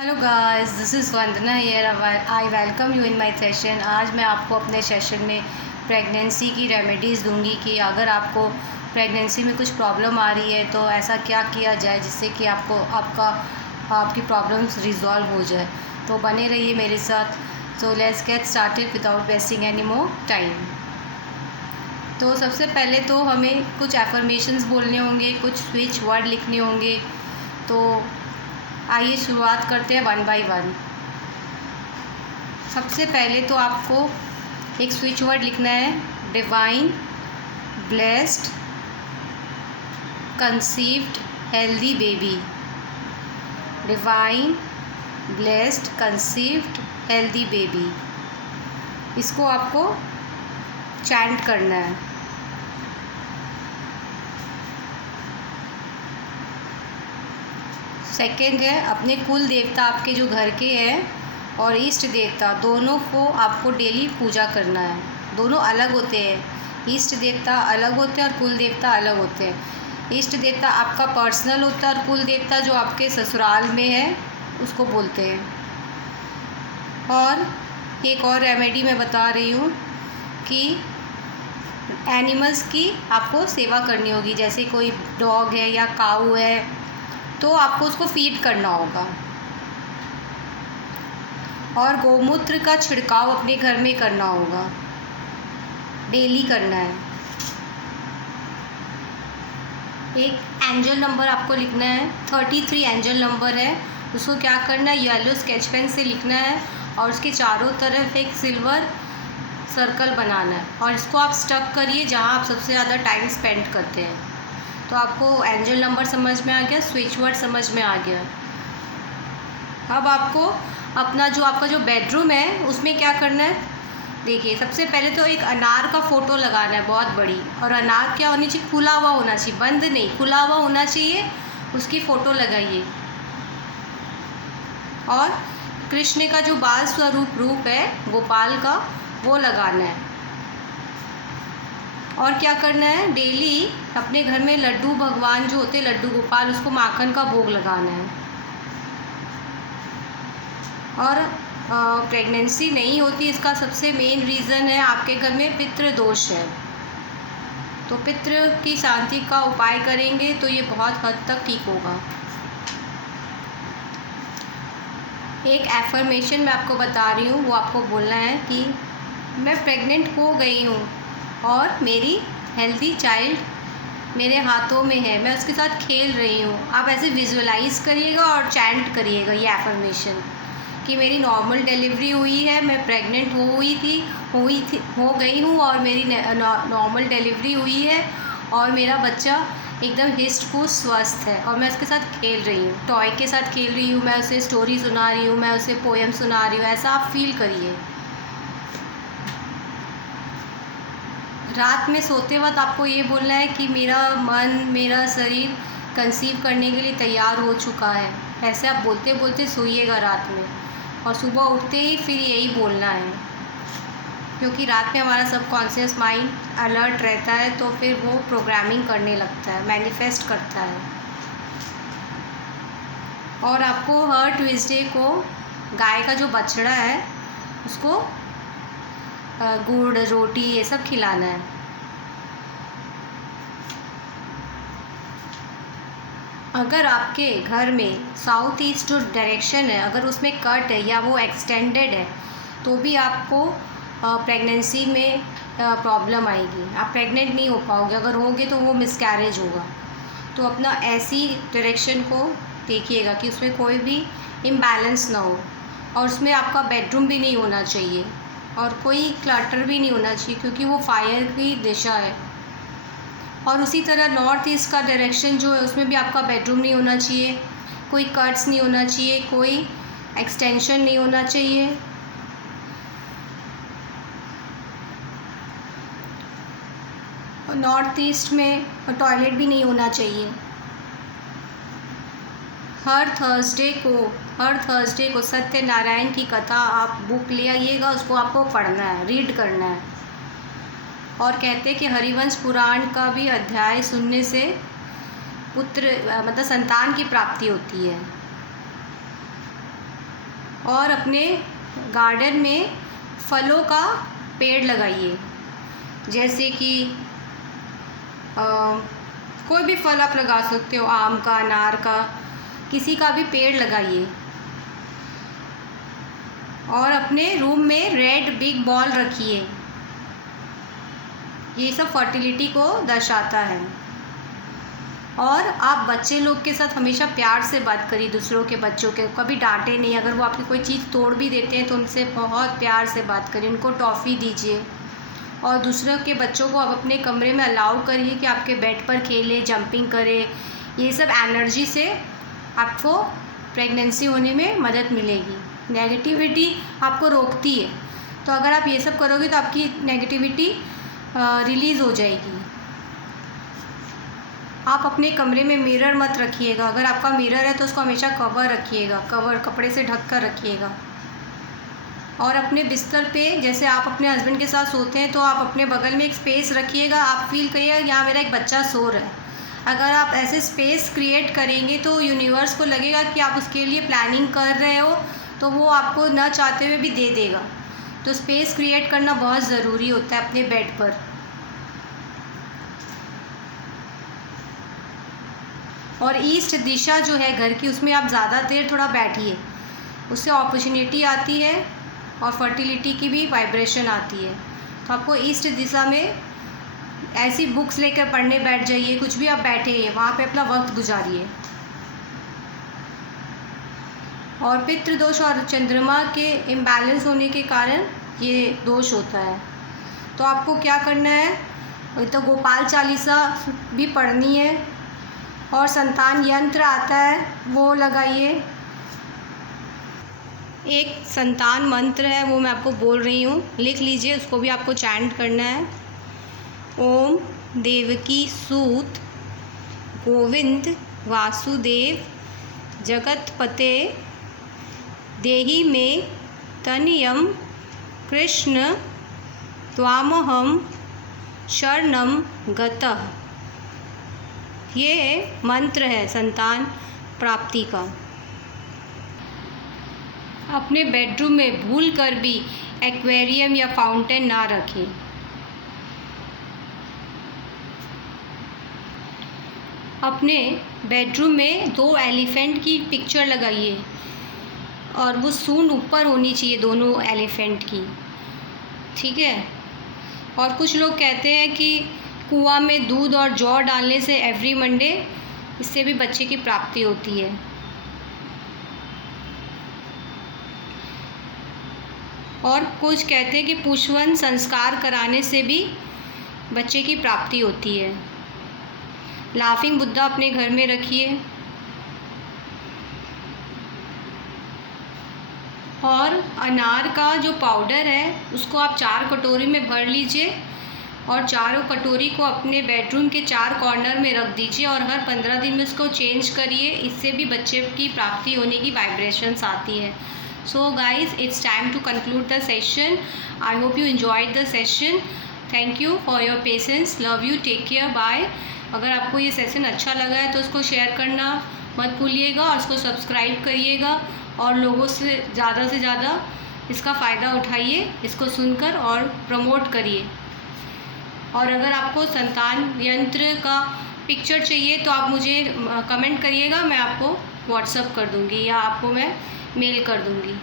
Hello guys, this is Vandana here. I welcome you in my session. आज मैं आपको अपने सेशन में प्रेगनेंसी की रेमेडीज़ दूंगी कि अगर आपको प्रेगनेंसी में कुछ प्रॉब्लम आ रही है तो ऐसा क्या किया जाए जिससे कि आपकी प्रॉब्लम्स रिजॉल्व हो जाए। तो बने रहिए मेरे साथ। So let's get started without wasting any more time. तो सबसे पहले तो हमें कुछ एफर्मेशंस बोलने होंगे, कुछ स्विच वर्ड लिखने होंगे। तो आइए शुरुआत करते हैं वन बाय वन। सबसे पहले तो आपको एक स्विच वर्ड लिखना है, divine blessed conceived healthy baby. Divine blessed conceived healthy baby, इसको आपको चैंट करना है। सेकेंड है, अपने कुल देवता आपके जो घर के हैं और इष्ट देवता दोनों को आपको डेली पूजा करना है। दोनों अलग होते हैं, इष्ट देवता अलग होते हैं और कुल देवता अलग होते हैं। इष्ट देवता आपका पर्सनल होता है और कुल देवता जो आपके ससुराल में है उसको बोलते हैं। और एक और रेमेडी मैं बता रही हूँ कि एनिमल्स की आपको सेवा करनी होगी। जैसे कोई डॉग है या काऊ है तो आपको उसको फीड करना होगा। और गौमूत्र का छिड़काव अपने घर में करना होगा, डेली करना है। एक एंजल नंबर आपको लिखना है, 33 एंजल नंबर है। उसको क्या करना है, येलो स्केच पेन से लिखना है और उसके चारों तरफ एक सिल्वर सर्कल बनाना है और इसको आप स्टक करिए जहाँ आप सबसे ज़्यादा टाइम स्पेंड करते हैं। तो आपको एंजल नंबर समझ में आ गया, स्विच वर्ड समझ में आ गया। अब आपको आपका जो बेडरूम है उसमें क्या करना है, देखिए सबसे पहले तो एक अनार का फ़ोटो लगाना है बहुत बड़ी। और अनार क्या होनी चाहिए, खुला हुआ होना चाहिए, बंद नहीं, खुला हुआ होना चाहिए। उसकी फ़ोटो लगाइए। और कृष्ण का जो बाल स्वरूप रूप है गोपाल का, वो लगाना है। और क्या करना है, डेली अपने घर में लड्डू भगवान जो होते हैं लड्डू गोपाल, उसको माखन का भोग लगाना है। और प्रेगनेंसी नहीं होती इसका सबसे मेन रीज़न है आपके घर में पितृ दोष है। तो पितृ की शांति का उपाय करेंगे तो ये बहुत हद तक ठीक होगा। एक एफर्मेशन मैं आपको बता रही हूँ, वो आपको बोलना है कि मैं प्रेग्नेंट हो गई हूँ और मेरी हेल्दी चाइल्ड मेरे हाथों में है, मैं उसके साथ खेल रही हूँ। आप ऐसे विजुअलाइज़ करिएगा और चैंट करिएगा ये एफर्मेशन कि मेरी नॉर्मल डिलीवरी हुई है, मैं प्रेग्नेंट हो गई हूँ और मेरी नॉर्मल डिलीवरी हुई है और मेरा बच्चा एकदम हिस्ट पुस्ट स्वस्थ है और मैं उसके साथ खेल रही हूँ, टॉय के साथ खेल रही हूँ, मैं उसे स्टोरी सुना रही हूँ, मैं उसे पोएम सुना रही हूँ। ऐसा आप फील करिए। रात में सोते वक्त आपको ये बोलना है कि मेरा मन मेरा शरीर कंसीव करने के लिए तैयार हो चुका है। ऐसे आप बोलते बोलते सोइएगा रात में और सुबह उठते ही फिर यही बोलना है, क्योंकि रात में हमारा सबकॉन्शियस माइंड अलर्ट रहता है तो फिर वो प्रोग्रामिंग करने लगता है, मैनिफेस्ट करता है। और आपको हर ट्यूसडे को गाय का जो बछड़ा है उसको गुड़ रोटी ये सब खिलाना है। अगर आपके घर में साउथ ईस्ट जो डायरेक्शन है अगर उसमें कट है या वो एक्सटेंडेड है तो भी आपको प्रेगनेंसी में प्रॉब्लम आएगी, आप प्रेग्नेंट नहीं हो पाओगे। अगर होगे तो वो मिसकैरेज होगा। तो अपना ऐसी डायरेक्शन को देखिएगा कि उसमें कोई भी इम्बैलेंस ना हो और उसमें आपका बेडरूम भी नहीं होना चाहिए और कोई क्लटर भी नहीं होना चाहिए क्योंकि वो फायर की दिशा है। और उसी तरह नॉर्थ ईस्ट का डायरेक्शन जो है उसमें भी आपका बेडरूम नहीं होना चाहिए, कोई कट्स नहीं होना चाहिए, कोई एक्सटेंशन नहीं होना चाहिए। और नॉर्थ ईस्ट में टॉयलेट भी नहीं होना चाहिए। हर थर्सडे को सत्यनारायण की कथा आप बुक ले आइएगा, उसको आपको पढ़ना है, रीड करना है। और कहते हैं कि हरिवंश पुराण का भी अध्याय सुनने से पुत्र मतलब संतान की प्राप्ति होती है। और अपने गार्डन में फलों का पेड़ लगाइए, जैसे कि कोई भी फल आप लगा सकते हो, आम का, अनार का, किसी का भी पेड़ लगाइए। और अपने रूम में रेड बिग बॉल रखिए, ये सब फर्टिलिटी को दर्शाता है। और आप बच्चे लोग के साथ हमेशा प्यार से बात करिए, दूसरों के बच्चों के कभी डांटे नहीं। अगर वो आपकी कोई चीज़ तोड़ भी देते हैं तो उनसे बहुत प्यार से बात करिए, उनको टॉफ़ी दीजिए। और दूसरों के बच्चों को आप अपने कमरे में अलाउ करिए कि आपके बेड पर खेले, जंपिंग करे। ये सब एनर्जी से आपको प्रेगनेंसी होने में मदद मिलेगी। नेगेटिविटी आपको रोकती है, तो अगर आप ये सब करोगे तो आपकी नेगेटिविटी रिलीज़ हो जाएगी। आप अपने कमरे में मिरर मत रखिएगा। अगर आपका मिरर है तो उसको हमेशा कवर रखिएगा, कपड़े से ढक कर रखिएगा। और अपने बिस्तर पे, जैसे आप अपने हस्बैंड के साथ सोते हैं तो आप अपने बगल में एक स्पेस रखिएगा। आप फील करिएगा यहाँ मेरा एक बच्चा सो रहा है। अगर आप ऐसे स्पेस क्रिएट करेंगे तो यूनिवर्स को लगेगा कि आप उसके लिए प्लानिंग कर रहे हो, तो वो आपको ना चाहते हुए भी दे देगा। तो स्पेस क्रिएट करना बहुत ज़रूरी होता है अपने बेड पर। और ईस्ट दिशा जो है घर की, उसमें आप ज़्यादा देर थोड़ा बैठिए, उससे अपॉर्चुनिटी आती है और फर्टिलिटी की भी वाइब्रेशन आती है। तो आपको ईस्ट दिशा में ऐसी बुक्स लेकर पढ़ने बैठ जाइए, कुछ भी आप बैठे वहाँ पे अपना वक्त गुजारिए। और पितृदोष और चंद्रमा के इम्बैलेंस होने के कारण ये दोष होता है। तो आपको क्या करना है, तो गोपाल चालीसा भी पढ़नी है, और संतान यंत्र आता है वो लगाइए। एक संतान मंत्र है, वो मैं आपको बोल रही हूँ, लिख लीजिए, उसको भी आपको चैंट करना है। ओम देवकी सूत गोविंद वासुदेव जगतपते देहि में तनयम कृष्ण त्वामहम शरणम गतः। ये मंत्र है संतान प्राप्ति का। अपने बेडरूम में भूल कर भी एक्वेरियम या फाउंटेन ना रखें। अपने बेडरूम में 2 एलिफेंट की पिक्चर लगाइए, और वो सूंड ऊपर होनी चाहिए दोनों एलिफेंट की, ठीक है। और कुछ लोग कहते हैं कि कुआं में दूध और जौ डालने से एवरी मंडे, इससे भी बच्चे की प्राप्ति होती है। और कुछ कहते हैं कि पुष्पवन संस्कार कराने से भी बच्चे की प्राप्ति होती है। लाफिंग बुद्धा अपने घर में रखिए। और अनार का जो पाउडर है उसको आप 4 कटोरी में भर लीजिए, और चारों कटोरी को अपने बेडरूम के 4 कॉर्नर में रख दीजिए, और हर 15 दिन में उसको चेंज करिए। इससे भी बच्चे की प्राप्ति होने की वाइब्रेशंस आती है। So guys, it's time to conclude the session. I hope you enjoyed the session. Thank you for your patience. Love you, take care, bye. अगर आपको ये सेशन अच्छा लगा है तो उसको शेयर करना मत भूलिएगा, और उसको सब्सक्राइब करिएगा, और लोगों से ज़्यादा इसका फ़ायदा उठाइए, इसको सुनकर, और प्रमोट करिए। और अगर आपको संतान यंत्र का पिक्चर चाहिए तो आप मुझे कमेंट करिएगा, मैं आपको व्हाट्सअप कर दूँगी या आपको मैं मेल कर दूँगी।